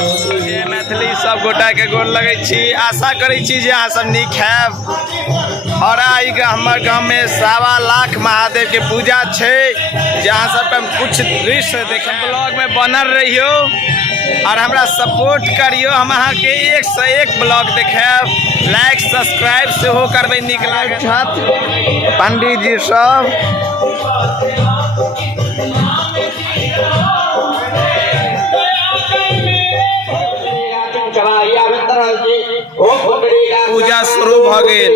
मैथिली सब गोटा के गोर लगे छी। आशा करे छी जे अहाँ सब नीक हैब। और आई हमर गाँव में 1.25 लाख महादेव के पूजा छे, जहाँ सब हम कुछ दृश्य देखे। ब्लॉग में बनल रहियो और हमरा सपोर्ट करियो। हम अहाँ के 1 से 1 ब्लॉग देखेब, लाइक सब्सक्राइब से हो करबे। नीक लागत पंडित जी सब पूजा शुरू भ गेल।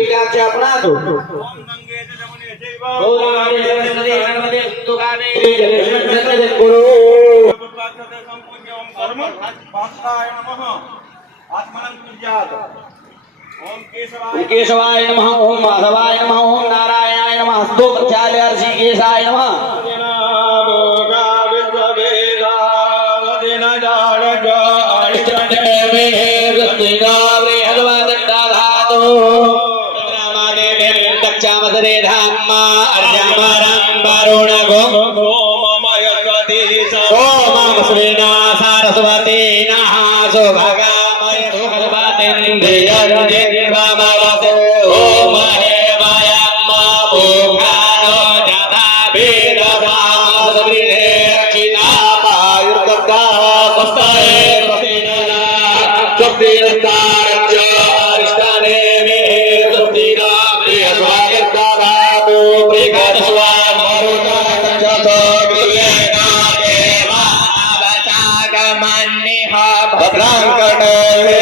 केशवाय नमः, ओम माधवाय नमः, ओम नारायणाय नमः, हस्तो प्रक्षाल्य ऋषिकेशाय नमः। सरस्वती नहासो भगामय ओम हे वायम भूखानो जथा वीर रामस्मृते रक्षिता आयुर्गता वस्ताये प्रतिनना चक्तिरतारच्च अरिष्टाने मे सुस्तिना प्रियस्वागता भावो प्रियस्वा मरुता चतो कृतेना देवा अवतागमन्निह भद्राङ्कणे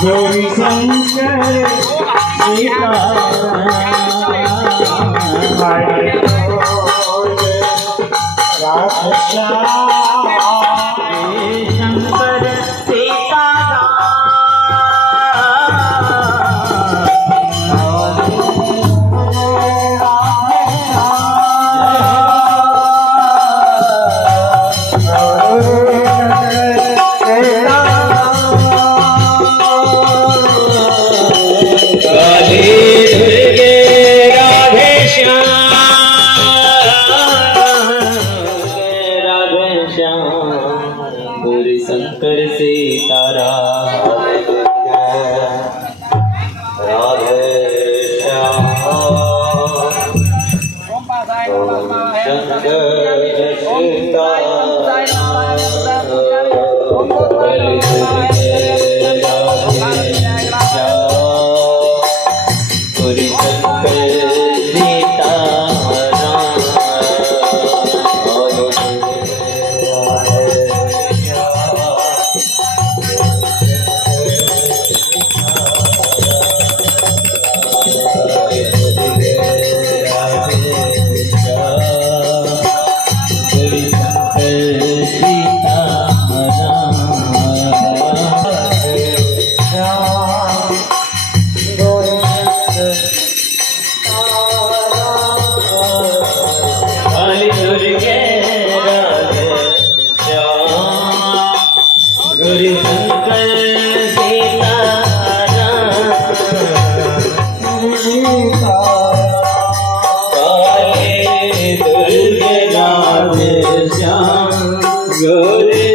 गौरी शंकर शंकर सीताराम राधे श्याम शंकर सीता श्याम गौरी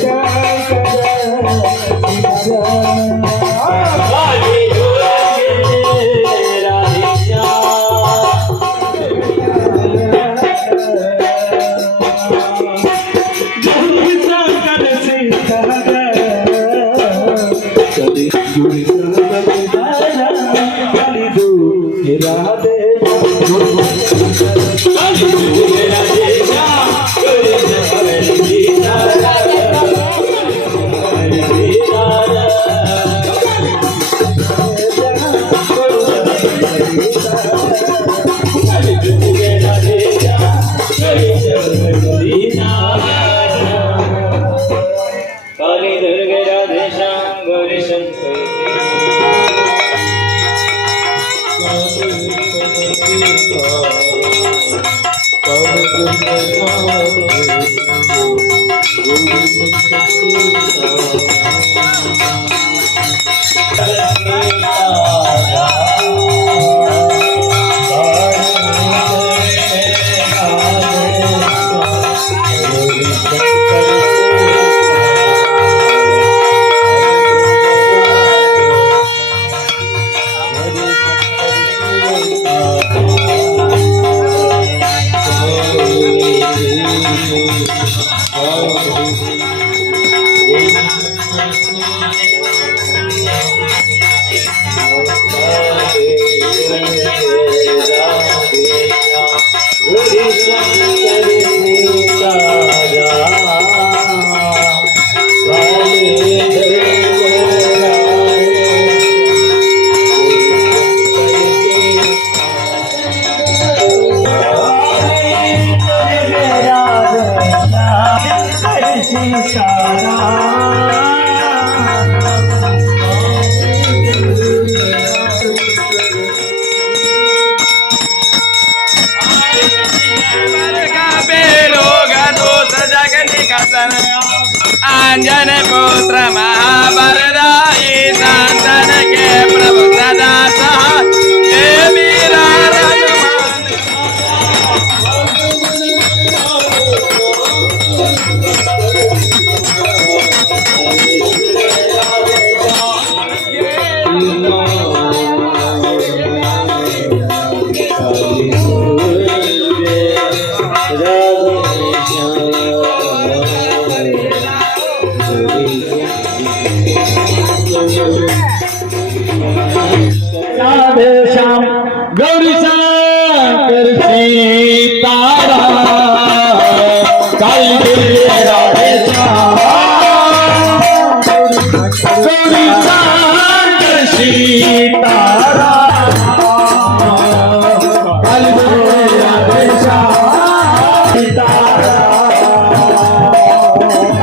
शंकर काली दुर्गे राधे श्याम गौरी शंकर अंजन पुत्र महावरदाई संतन के प्रभु सदा सहाय हे मीरा राधे श्याम गौरी शंकर सीतारा काली दुर्गे राधे श्याम गौरी शंकर सीतारा काली दुर्गे राधे श्याम सीतारा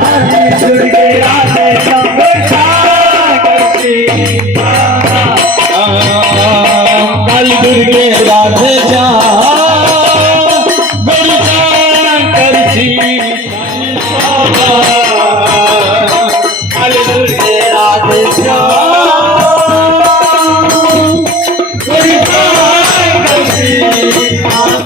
काली दुर्गे राधे श्याम काली दुर्गे राधे श्याम गौरी शंकर काली दुर्गे राधे श्याम गौरी शंकर